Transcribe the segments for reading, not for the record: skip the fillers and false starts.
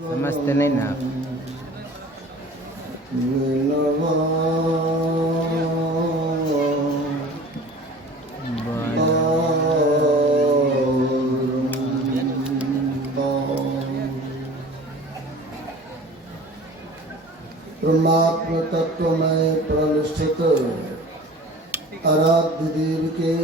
समझते नहीं ना आप। परमात्म तत्व में प्रतिष्ठित आराध्य देव के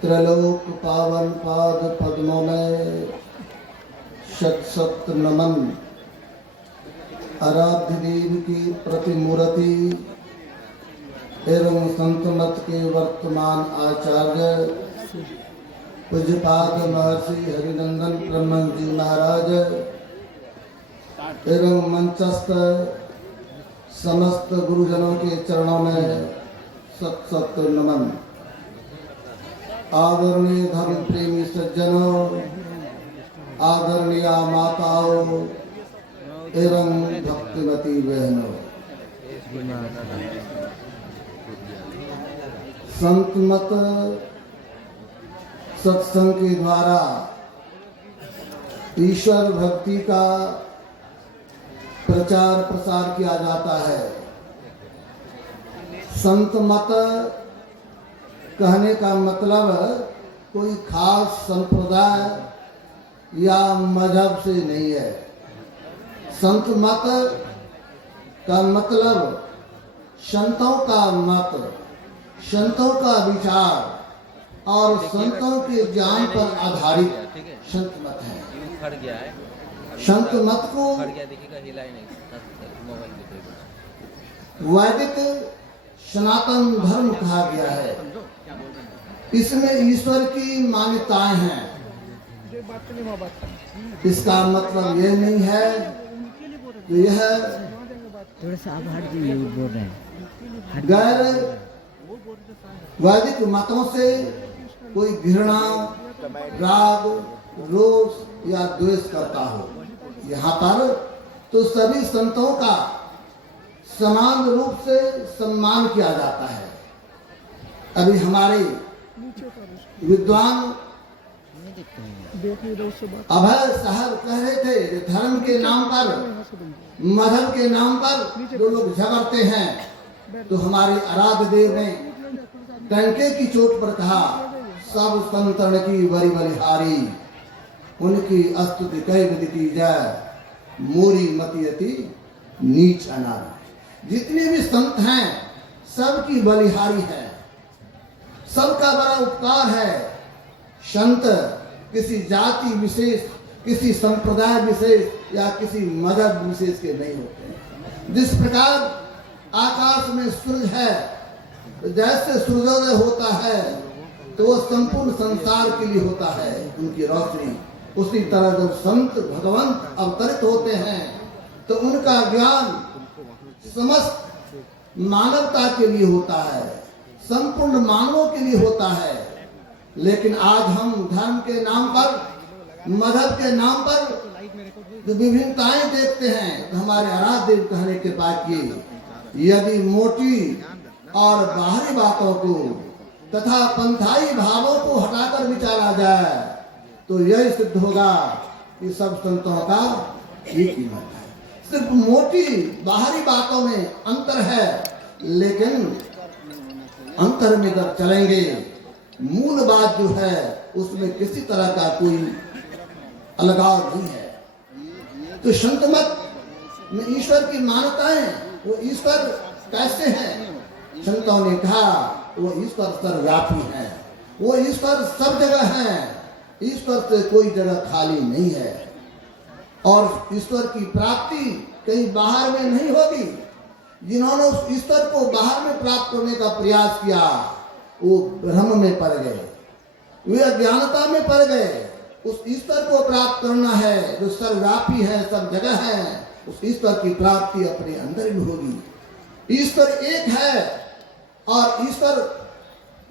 त्रैलोक पावन पाद पद्मों में शत शत नमन। आराध्य देव की प्रतिमूर्ति एवं संत मत के वर्तमान आचार्य पूज्यपाद महर्षि हरिनंदन ब्रह्मन जी महाराज एवं मंचस्थ समस्त गुरुजनों के चरणों में सत सत नमन। आदरणीय धर्म प्रेमी सज्जनों, आदरणीय माताओं एवं भक्तिमती बहनों, संत मत सत्संग के द्वारा ईश्वर भक्ति का प्रचार प्रसार किया जाता है। संत मत कहने का मतलब कोई खास संप्रदाय या मजहब से नहीं है। संत मत का मतलब संतों का मत, संतों का विचार और संतों के ज्ञान पर आधारित संत मत है। संत मत को वैदिक सनातन धर्म कहा गया है। इसमें ईश्वर की मान्यताएं हैं। इसका मतलब यह नहीं है कि यह गैर वैदिक मतों से कोई घृणा, राग, रोष या द्वेष करता हो। यहाँ पर तो सभी संतों का समान रूप से सम्मान किया जाता है। अभी हमारे विद्वान अभय साहब कह रहे थे धर्म के नाम पर, मजहब के नाम पर जो लोग झगड़ते हैं, तो हमारे आराध्य देव ने टंके की चोट पर कहा, सब संतन की बड़ी बलिहारी, उनकी स्तुति कई विधि की जाए, मोरी मति अति नीच अनार। जितने भी संत हैं सबकी बलिहारी है, सबका बड़ा उपकार है। संत किसी जाति विशेष, किसी संप्रदाय विशेष या किसी मजहब विशेष के नहीं होते हैं। जिस प्रकार आकाश में सूरज है, जैसे सूर्योदय होता है तो वो संपूर्ण संसार के लिए होता है उनकी रोशनी, उसी तरह जब संत भगवंत अवतरित होते हैं तो उनका ज्ञान समस्त मानवता के लिए होता है, संपूर्ण मानवों के लिए होता है। लेकिन आज हम धर्म के नाम पर, मजहब के नाम पर जो विभिन्नताएं देखते हैं, तो हमारे आराध्य देव कहने के बाद ये, यदि मोटी और बाहरी बातों को तथा पंथाई भावों को हटाकर विचारा जाए तो यही सिद्ध होगा कि सब संतों का एक ही मत है। सिर्फ मोटी बाहरी बातों में अंतर है, लेकिन अंतर में जब चलेंगे, मूल बात जो है उसमें किसी तरह का कोई अलगाव नहीं है। तो संत मत में ईश्वर की मान्यताएं, वो ईश्वर कैसे हैं? संतों ने कहा वो ईश्वर सर्वव्यापी है, वो ईश्वर सब जगह है, ईश्वर से कोई जगह खाली नहीं है। और ईश्वर की प्राप्ति कहीं बाहर में नहीं होगी। जिन्होंने उस ईश्वर को बाहर में प्राप्त करने का प्रयास किया वो भ्रम में पड़ गए, वे अज्ञानता में पड़ गए। उस ईश्वर को प्राप्त करना है जो सर्वव्यापी है, सब जगह है, उस ईश्वर की प्राप्ति अपने अंदर ही होगी। ईश्वर एक है और ईश्वर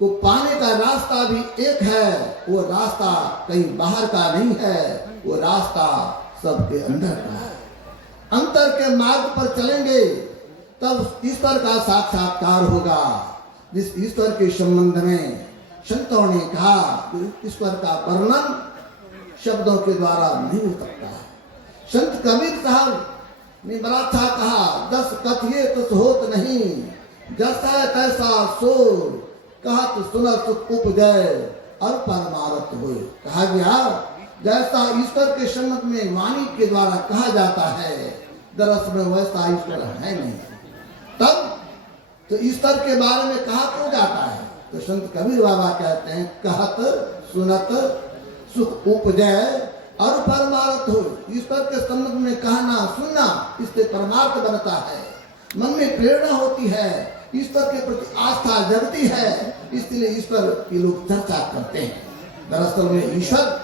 को पाने का रास्ता भी एक है। वो रास्ता कहीं बाहर का नहीं है, वो रास्ता सबके अंदर का है। अंतर के मार्ग पर चलेंगे तब ईश्वर का साक्षात्कार होगा। जिस ईश्वर के संबंध में संतों ने कहा ईश्वर का वर्णन शब्दों के द्वारा नहीं हो सकता है। संत कबीर साहब ने बड़ा अच्छा कहा, 10 कथिए तो होत नहीं, जैसा तैसा सो, कहत सुनत उपजय और परमारत होए। कहा गया जैसा ईश्वर के सम्मत में वाणी के द्वारा कहा जाता है, दरअसल में वैसा ईश्वर है नहीं। तब तो ईश्वर के बारे में कहा क्यों जाता है? तो संत कबीर बाबा कहते हैं, कहत सुनत सुख उपजय और परमार्थ हो। ईश्वर के संबंध में कहना सुनना, इससे परमार्थ बनता है, मन में प्रेरणा होती है, ईश्वर के प्रति आस्था जगती है, इसलिए ईश्वर की लोग चर्चा करते हैं। दरअसल में ईश्वर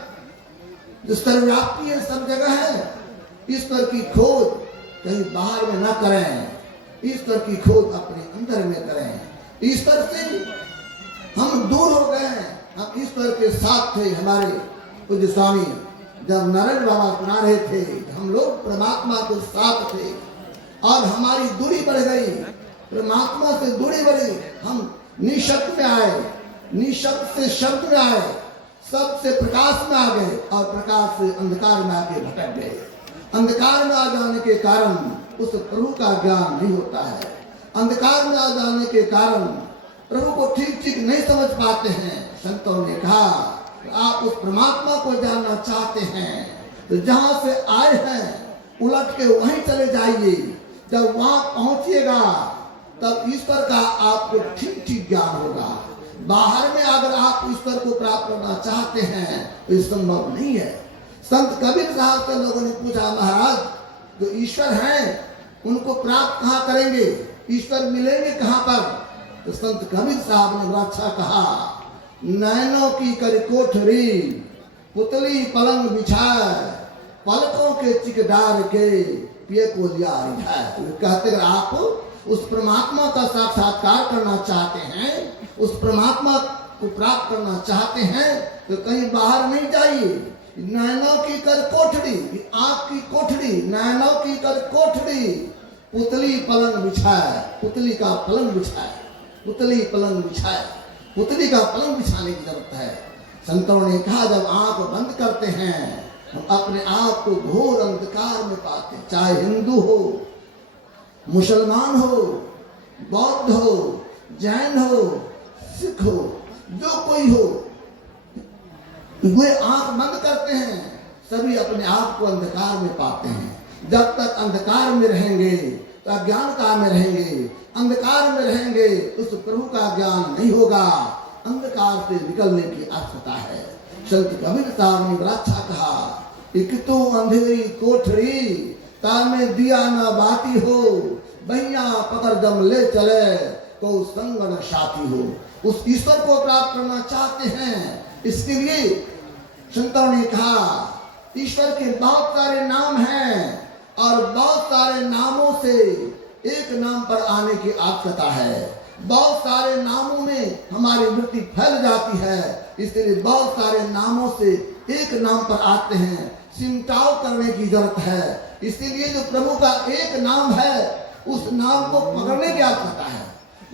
जो सर्वव्यापी है, सब जगह है। ईश्वर की खोज कहीं बाहर में न करें, ईश्वर की खोज अपने अंदर में करें। ईश्वर से हम दूर हो गए हैं, हम ईश्वर के साथ थे। हमारे पूज्य स्वामी जब नारायण बाबा सुना रहे थे, हम लोग परमात्मा के साथ थे और हमारी दूरी बढ़ गई, परमात्मा से दूरी बढ़ी। हम निशब्द में आए, निशब्द से शब्द में आए, शब्द से प्रकाश में आ गए और प्रकाश से अंधकार में आके भटक गए। अंधकार में आ जाने के कारण उस प्रभु का ज्ञान नहीं होता है। अंधकार में आ जाने के कारण प्रभु को ठीक ठीक नहीं समझ पाते हैं। संतों ने कहा, आप उस परमात्मा को जानना चाहते हैं तो जहां से आए हैं उलट के वहीं चले जाइए। जब वहां पहुंचिएगा तब ईश्वर का आपको ठीक ठीक ज्ञान होगा। बाहर में अगर आप ईश्वर को प्राप्त करना चाहते हैं तो ये संभव नहीं है। संत कबीर साहब से लोगों ने पूछा, महाराज जो ईश्वर हैं उनको प्राप्त कहाँ करेंगे, ईश्वर मिलेंगे कहाँ पर? तो संत कबीर साहब ने अच्छा कहा, नैनों की कर कोठरी, पुतली पलंग बिछाए, पलकों के चिकडार के पिए को लिया रिझाए। कहते अगर आप उस परमात्मा का साक्षात्कार करना चाहते हैं, उस परमात्मा को प्राप्त करना चाहते हैं तो कहीं बाहर नहीं जाइए। नैनों की कर कोठरी, आँख की कोठरी, नैनों की कर कोठरी, पुतली पलंग बिछाए, पुतली का पलंग बिछाए, पुतली पलंग बिछाए, पुतली का पलंग बिछाने की जरूरत है। संतों ने कहा जब आंख बंद करते हैं हम अपने आप को घोर अंधकार में पाते। चाहे हिंदू हो, मुसलमान हो, बौद्ध हो, जैन हो, सिख हो, जो कोई हो, वे आंख बंद करते हैं, सभी अपने आप को अंधकार में पाते हैं। जब तक अंधकार में रहेंगे तो अज्ञानता में रहेंगे, अंधकार में रहेंगे उस प्रभु का ज्ञान नहीं होगा। अंधकार से निकलने की आवश्यकता है। संत कबीर साहब ने बड़ा अच्छा कहा, एक तो अंधेरी कोठरी तामे दिया न बाती हो, बहिया पकड़ दम ले चले तो संगन साथी हो। उस ईश्वर को प्राप्त करना चाहते हैं, इसके लिए संतों ने कहा ईश्वर के बहुत सारे नाम हैं और बहुत सारे नामों से एक नाम पर आने की आवश्यकता है। बहुत सारे नामों में हमारी वृत्ति फैल जाती है, इसलिए बहुत सारे नामों से एक नाम पर आते हैं, सिमटाव करने की जरूरत है। इसीलिए जो प्रभु का एक नाम है उस नाम को पकड़ने की आवश्यकता है।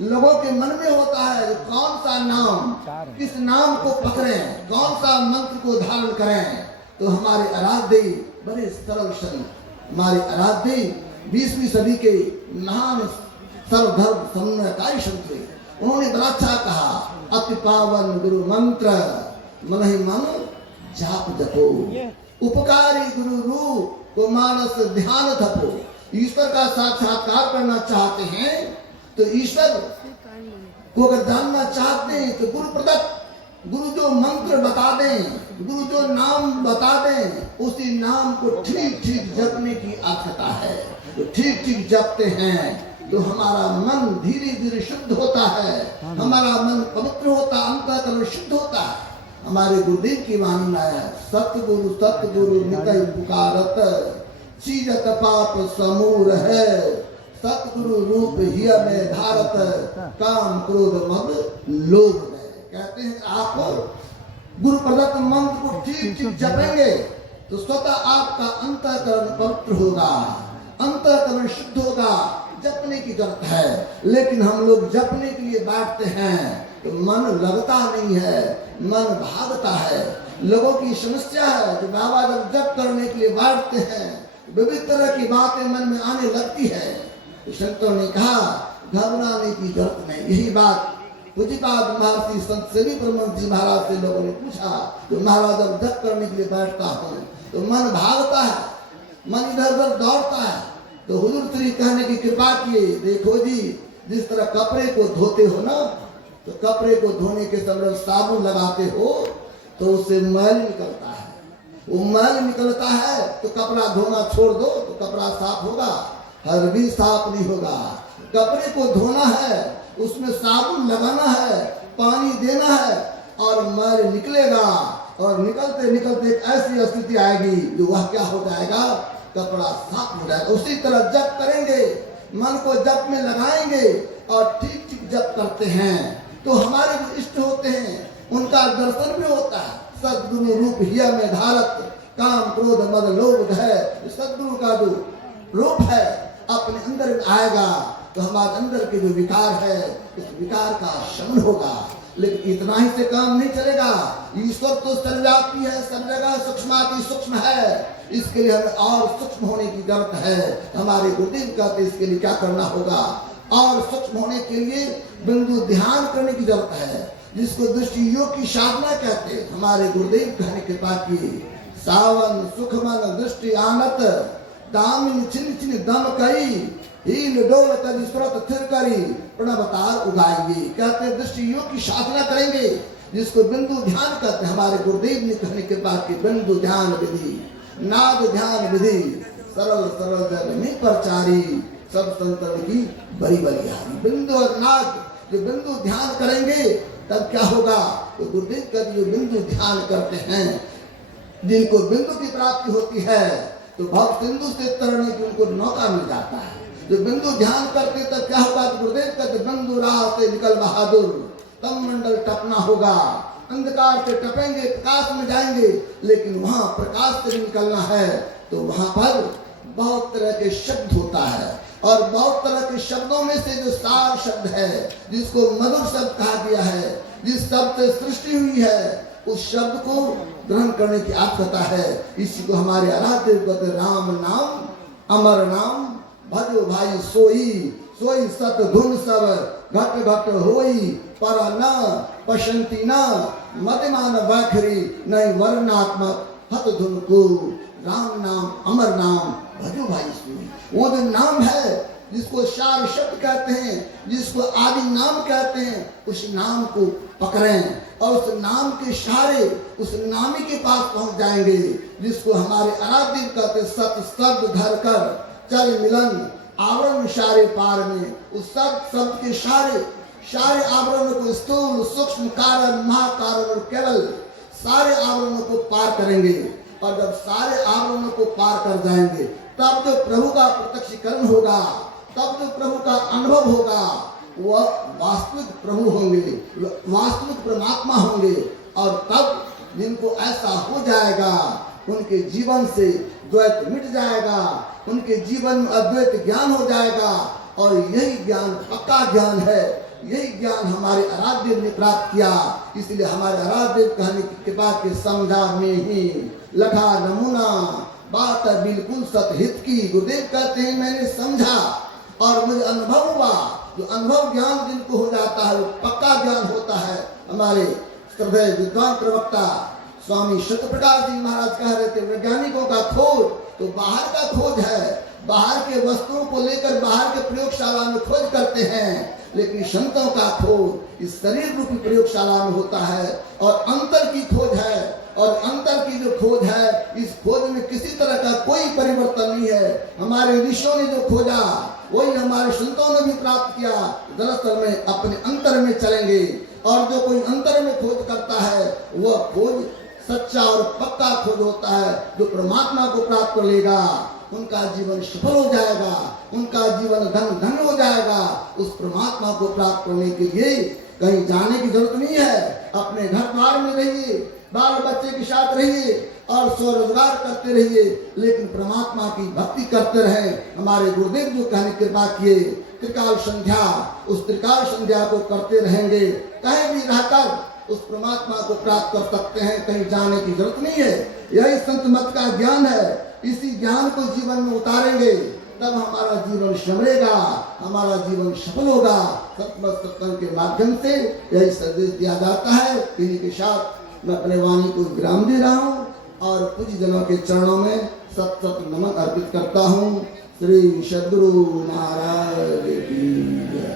लोगों के मन में होता है कौन सा नाम, किस नाम को पकड़ें, कौन सा मंत्र को धारण करें। तो हमारे आराध्य बड़े सरल शरीर, हमारे आराध्य 20वीं सदी के महान सर्वधर्म समन्वयकारी संत थे। उन्होंने बड़ा अच्छा कहा, अति पावन गुरु मंत्र मन ही मन जाप जपो, उपकारी गुरु रूप को मानस ध्यान थपो। ईश्वर का साक्षात्कार करना चाहते हैं तो ईश्वर को अगर जानना चाहते हैं तो गुरु प्रदत्त, गुरु जो मंत्र बता दें, गुरु जो नाम बता दें, उसी नाम को ठीक ठीक जपने की आवश्यकता है। तो ठीक ठीक जपते हैं तो हमारा मन धीरे धीरे शुद्ध होता है, हमारा मन पवित्र होता, अंतःकरण शुद्ध होता है। हमारे गुरुदेव की वाणी में है, सतगुरु नितय पुकारत, सीजत पाप समूर है, सतगुरु रूप हिय में धारत, काम क्रोध मद लोभ है। कहते हैं आप गुरु प्रदत्त मंत्र को ठीक ठीक जपेंगे तो स्वतः आपका अंतःकरण पवित्र होगा, अंतःकरण शुद्ध होगा। जपने की जरूरत है, लेकिन हम लोग जपने के लिए बैठते हैं तो मन लगता नहीं है, मन भागता है। लोगों की समस्या है कि बाबा जब जप करने के लिए बैठते हैं विविध तरह की बातें मन में आने लगती है, तो संतों ने कहा घबराने की जरूरत नहीं। यही बात पूज्यपाद महर्षि संत सेवी परमहंस जी महाराज से लोगों ने पूछा, तो महाराज जब जप करने के लिए बैठता हूँ तो मन भागता है, मन इधर उधर दौड़ता है, तो हुजूर श्री कहने की कृपा किए, देखो जी जिस तरह कपड़े को धोते हो ना, तो कपड़े को धोने के समय साबुन लगाते हो तो उससे मैल निकलता है, वो मैल निकलता है तो कपड़ा धोना छोड़ दो तो कपड़ा साफ होगा, हरगिज साफ नहीं होगा। कपड़े को धोना है, उसमें साबुन लगाना है, पानी देना है और मैल निकलेगा, और निकलते निकलते एक ऐसी स्थिति आएगी जो वह क्या हो जाएगा, कपड़ा साफ हो जाएगा। उसी तरह जप करेंगे, मन को जप में लगाएंगे और ठीक ठीक जप करते हैं तो हमारे जो इष्ट होते हैं उनका दर्शन भी होता है। सद्गुरु रूप हिया में धारत, काम क्रोध मद लोभ है, सद्गुरु का जो रूप है अपने अंदर में आएगा तो हमारे अंदर के जो विकार है उस विकार का शमन होगा। लेकिन इतना ही से काम नहीं चलेगा, ईश्वर तो सर्वव्यापी है, सब जगह सूक्ष्माति सूक्ष्म है, इसके लिए हमें और सूक्ष्म होने की जरूरत है। हमारे गुरुदेव कहते इसके लिए क्या करना होगा, और सूक्ष्म होने के लिए बिंदु ध्यान करने की जरूरत है, जिसको दृष्टि योग की साधना कहते हैं। हमारे गुरुदेव कहने कृपा की, सावन सुखमन दृष्टि आनत दामिन छिन छिन दम कई हील डोल करी सुरत थिर करी प्रणवतार उगाएंगे। कहते हैं दृष्टि योग की साधना करेंगे, जिसको बिंदु ध्यान कहते हैं। हमारे गुरुदेव ने कहने के बाद की बिंदु ध्यान विधि, नाद ध्यान विधि, सरल सरल जग में प्रचारी, सब संतन की बड़ी बलिहारी। बिंदु और नाद जो बिंदु ध्यान करेंगे तब क्या होगा, तो गुरुदेव का जो बिंदु ध्यान करते हैं, जिनको बिंदु की प्राप्ति होती है तो भव सिंधु से तरने की उनको नौका मिल जाता है। जो बिंदु ध्यान करते तब क्या होगा, गुरुदेव कहते बिंदु राह से निकल बहादुर, तब मंडल टपना होगा। अंधकार से टपेंगे, प्रकाश में जाएंगे, लेकिन वहां प्रकाश से निकलना है तो वहां पर बहुत तरह के शब्द होता है, और बहुत तरह के शब्दों में से जो सार शब्द है, जिसको मधुर शब्द कहा गया है, जिस शब्द से सृष्टि हुई है, उस शब्द को ग्रहण करने की आवश्यकता है। इसी को हमारे आराध्य कहते राम नाम अमर नाम भजो भाई सोई, सोई सत धुन सब घट घट होई, पर न पशंति न मतिमान वैखरी नहीं वर्णात्मक हत धुन को। राम नाम अमर नाम भजो भाई सोई, वो जो नाम है जिसको सार शब्द कहते हैं, जिसको आदि नाम कहते हैं, उस नाम को पकड़ें और उस नाम के सहारे उस नामी के पास पहुंच जाएंगे, जिसको हमारे आराध्य कहते सत शब्द धर कर चल मिलन आवरण सारे पार में। उस शब्द के सारे आवरणों को स्थूल सूक्ष्म कारण महाकारण और केवल सारे आवरणों को पार करेंगे, और जब सारे आवरणों को पार कर जाएंगे तब जो प्रभु का प्रत्यक्षीकरण होगा, तब जो प्रभु का अनुभव होगा, वह वास्तविक प्रभु होंगे, वास्तविक परमात्मा होंगे। और तब जिनको ऐसा हो जाएगा उनके जीवन से द्वैत मिट जाएगा, उनके जीवन में अद्वैत ज्ञान हो जाएगा, और यही ज्ञान पक्का ज्ञान है। यही ज्ञान हमारे आराध्य ने प्राप्त किया। इसलिए हमारे आराध्य कहने की कृपा के समझा में ही लखा नमूना बात बिल्कुल सतहित की। गुरुदेव कहते हैं मैंने समझा और मुझे अनुभव हुआ। जो अनुभव ज्ञान जिनको हो जाता है वो पक्का ज्ञान होता है। हमारे श्रद्धेय विद्वान प्रवक्ता स्वामी सत्यप्रकाश जी महाराज कह रहे थे, वैज्ञानिकों का खोज तो बाहर का खोज है, बाहर के वस्तुओं को लेकर बाहर के प्रयोगशाला में खोज करते हैं, लेकिन संतों का खोज इस शरीर रूपी प्रयोगशाला में होता है, और अंतर की खोज है। और अंतर की जो खोज है, इस खोज में किसी तरह का कोई परिवर्तन नहीं है। हमारे ऋषियों ने जो खोजा वही हमारे संतों ने भी प्राप्त किया। दरअसल में अपने अंतर में चलेंगे, और जो कोई अंतर में खोज करता है वह खोज सच्चा और पक्का खोज होता है। जो परमात्मा को प्राप्त कर लेगा उनका जीवन सफल हो जाएगा, उनका जीवन धन हो जाएगा। उस परमात्मा को प्राप्त करने के लिए कहीं जाने की जरूरत नहीं है। अपने घर द्वार में रहिए, बाल बच्चे के साथ रहिए और स्वरोजगार करते रहिए, लेकिन परमात्मा की भक्ति करते रहे। हमारे गुरुदेव जो कहने कृपा किए त्रिकाल संध्या, उस त्रिकाल संध्या को करते रहेंगे, कहीं भी रहकर उस परमात्मा को प्राप्त कर सकते हैं। कहीं जाने की जरूरत नहीं है। यही संत मत का ज्ञान है। इसी ज्ञान को जीवन में उतारेंगे तब हमारा जीवन संवरेगा, हमारा जीवन सफल होगा। सतमत सत्संग के माध्यम से यही संदेश दिया जाता है। इन्हीं के साथ मैं अपने वाणी को विराम दे रहा हूँ और पूज्य जनों के चरणों में सत सत नमन अर्पित करता हूँ। श्री सद्गुरु महाराज की जय।